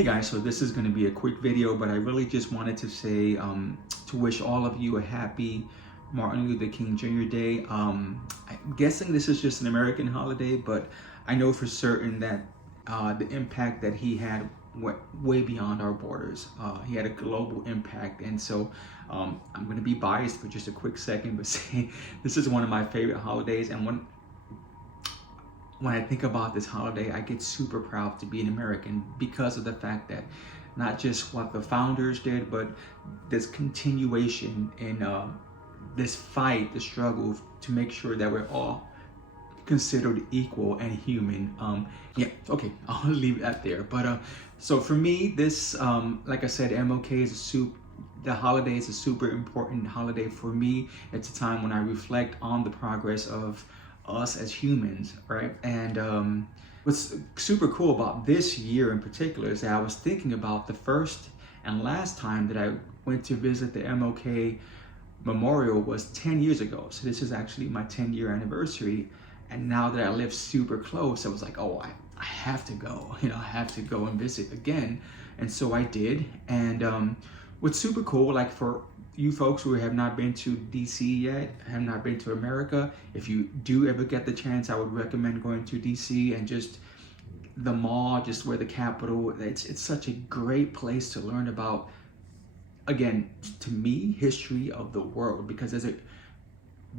Hey guys, so this is going to be a quick video, but I really just wanted to say to wish all of you a happy Martin Luther King Jr. Day. I'm guessing this is just an American holiday, but I know for certain that the impact that he had went way beyond our borders. He had a global impact, and so I'm going to be biased for just a quick second, but say this is one of my favorite holidays, and when I think about this holiday, I get super proud to be an American because of the fact that not just what the founders did, but this continuation in this fight, the struggle to make sure that we're all considered equal and human. Yeah, okay, I'll leave that there. But so for me, this, like I said, MLK is the holiday is a super important holiday for me. It's a time when I reflect on the progress of us as humans, right? And what's super cool about this year in particular is that I was thinking about the first and last time that I went to visit the MLK Memorial was 10 years ago. So this is actually my 10-year anniversary. And now that I live super close, I was like, oh, I have to go, I have to go and visit again. And so I did. And what's super cool, like for you folks who have not been to DC yet, have not been to America, if you do ever get the chance, I would recommend going to DC and just the mall, just where the Capitol, it's such a great place to learn about, again, to me, history of the world, because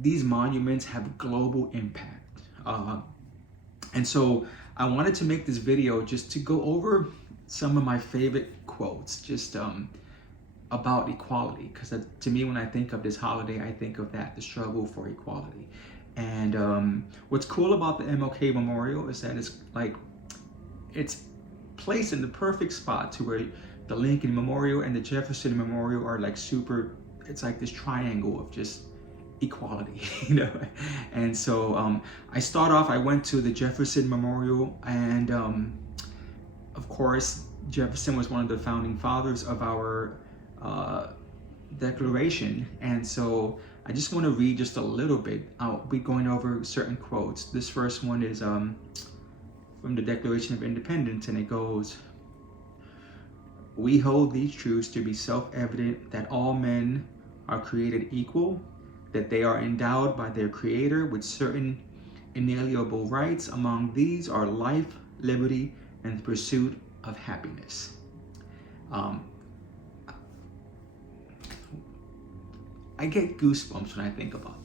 these monuments have global impact. And so I wanted to make this video just to go over some of my favorite quotes, just about equality, because to me, when I think of this holiday, I think of that, the struggle for equality. And what's cool about the MLK Memorial is that it's placed in the perfect spot to where the Lincoln Memorial and the Jefferson Memorial are like super, it's like this triangle of just equality, And so I went to the Jefferson Memorial, and of course, Jefferson was one of the founding fathers of our Declaration. And so I just want to read just a little bit. I'll be going over certain quotes. This first one is from the Declaration of Independence, and it goes, "We hold these truths to be self-evident, that all men are created equal, that they are endowed by their Creator with certain inalienable rights. Among these are life, liberty, and the pursuit of happiness." I get goosebumps when I think about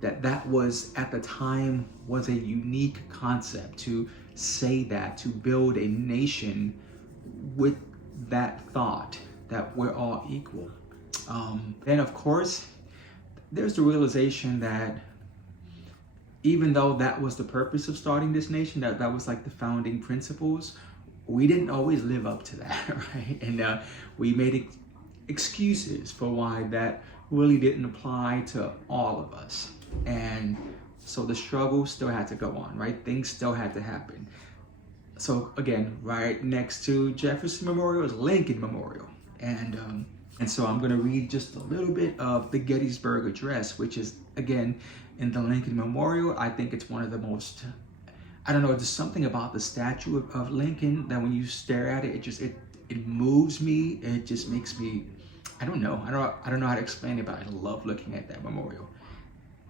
that was at the time was a unique concept to say that, to build a nation with that thought that we're all equal. Then of course, there's the realization that even though that was the purpose of starting this nation, that was like the founding principles, we didn't always live up to that, right? And we made excuses for why that really didn't apply to all of us. And so the struggle still had to go on, right? Things still had to happen. So again, right next to Jefferson Memorial is Lincoln Memorial. And so I'm gonna read just a little bit of the Gettysburg Address, which is, again, in the Lincoln Memorial. I think it's one of the most, I don't know, there's something about the statue of Lincoln that when you stare at it, it moves me. It just makes me, I don't know how to explain it, but I love looking at that memorial.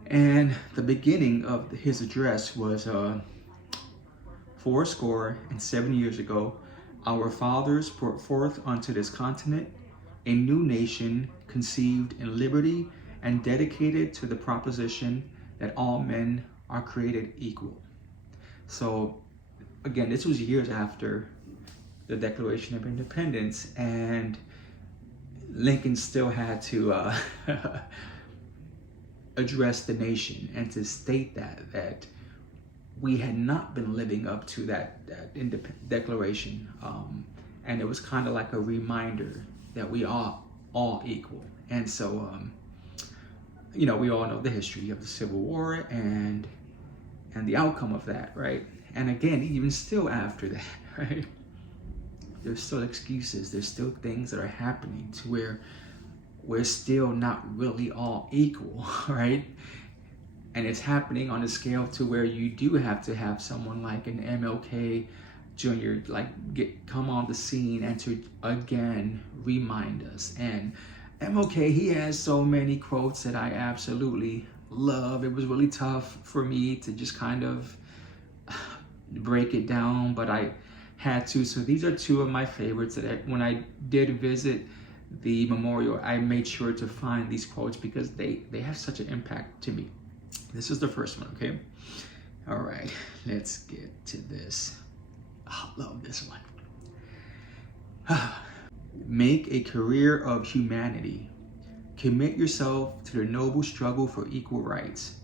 And the beginning of his address was, 70 years ago, our fathers brought forth unto this continent a new nation conceived in liberty and dedicated to the proposition that all men are created equal. So again, this was years after the Declaration of Independence, and Lincoln still had to address the nation and to state that we had not been living up to that declaration. And it was kind of like a reminder that we are all equal. And so, we all know the history of the Civil War and the outcome of that, right? And again, even still after that, right? There's still excuses. There's still things that are happening to where we're still not really all equal, right? And it's happening on a scale to where you do have to have someone like an MLK Jr. like come on the scene and to again remind us. And MLK, he has so many quotes that I absolutely love. It was really tough for me to just kind of break it down, but I had to. So these are two of my favorites that when I did visit the memorial, I made sure to find these quotes because they have such an impact to me. This is the first one, okay? All right, let's get to this. I love this one. Make a career of humanity. Commit yourself to the noble struggle for equal rights.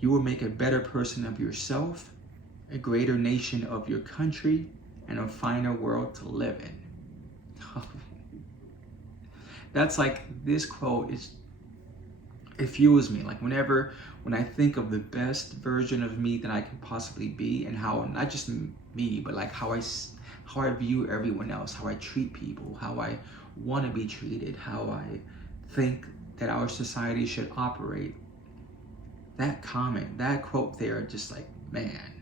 You will make a better person of yourself, a greater nation of your country, and a finer world to live in. That's like, this quote it fuels me. Like when I think of the best version of me that I can possibly be, and how, not just me, but like how I view everyone else, how I treat people, how I want to be treated, how I think that our society should operate. That comment, that quote there, just like, man,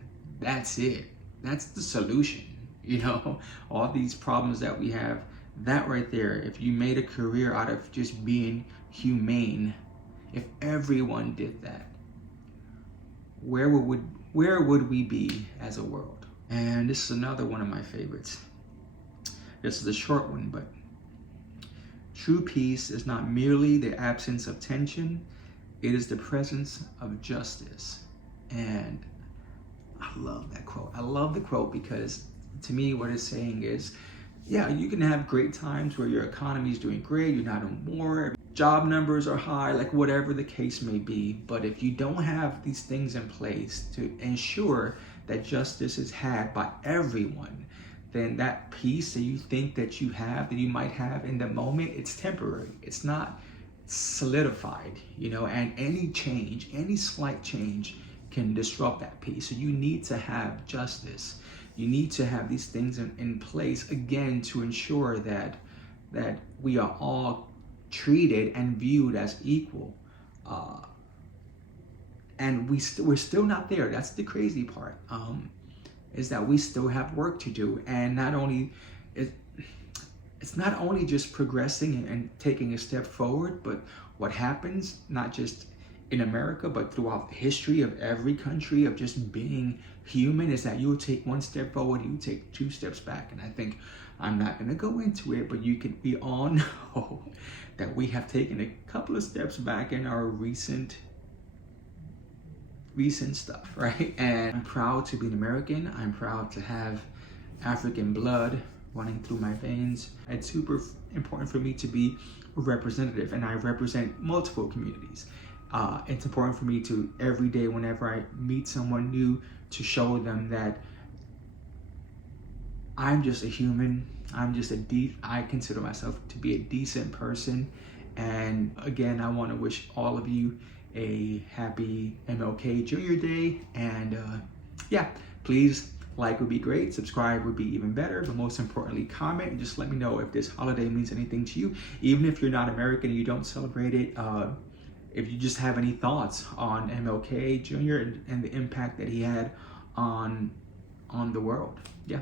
that's it. That's the solution. You know, all these problems that we have, that right there, if you made a career out of just being humane, if everyone did that, where would we be as a world? And this is another one of my favorites. This is a short one, but true peace is not merely the absence of tension, it is the presence of justice. And I love that quote. I love the quote because to me what it's saying is, yeah, you can have great times where your economy is doing great, you're not in war, job numbers are high, like whatever the case may be. But if you don't have these things in place to ensure that justice is had by everyone, then that peace that you think that you have, that you might have in the moment, it's temporary. It's not solidified, you know, and any change, any slight change can disrupt that peace. So you need to have justice. You need to have these things in place, again, to ensure that we are all treated and viewed as equal. And we're still not there. That's the crazy part, is that we still have work to do. And not only, it's not only just progressing and taking a step forward, but what happens, not just in America, but throughout the history of every country of just being human, is that you'll take one step forward, you take two steps back. And I think, I'm not gonna go into it, but we all know that we have taken a couple of steps back in our recent stuff, right? And I'm proud to be an American. I'm proud to have African blood running through my veins. It's super important for me to be a representative, and I represent multiple communities. It's important for me to, every day whenever I meet someone new, to show them that I'm just a human. I consider myself to be a decent person. And again, I want to wish all of you a happy MLK Jr. Day. And yeah, please, like would be great, subscribe would be even better, but most importantly, comment and just let me know if this holiday means anything to you. Even if you're not American and you don't celebrate it, if you just have any thoughts on MLK Jr. and the impact that he had on the world. Yeah.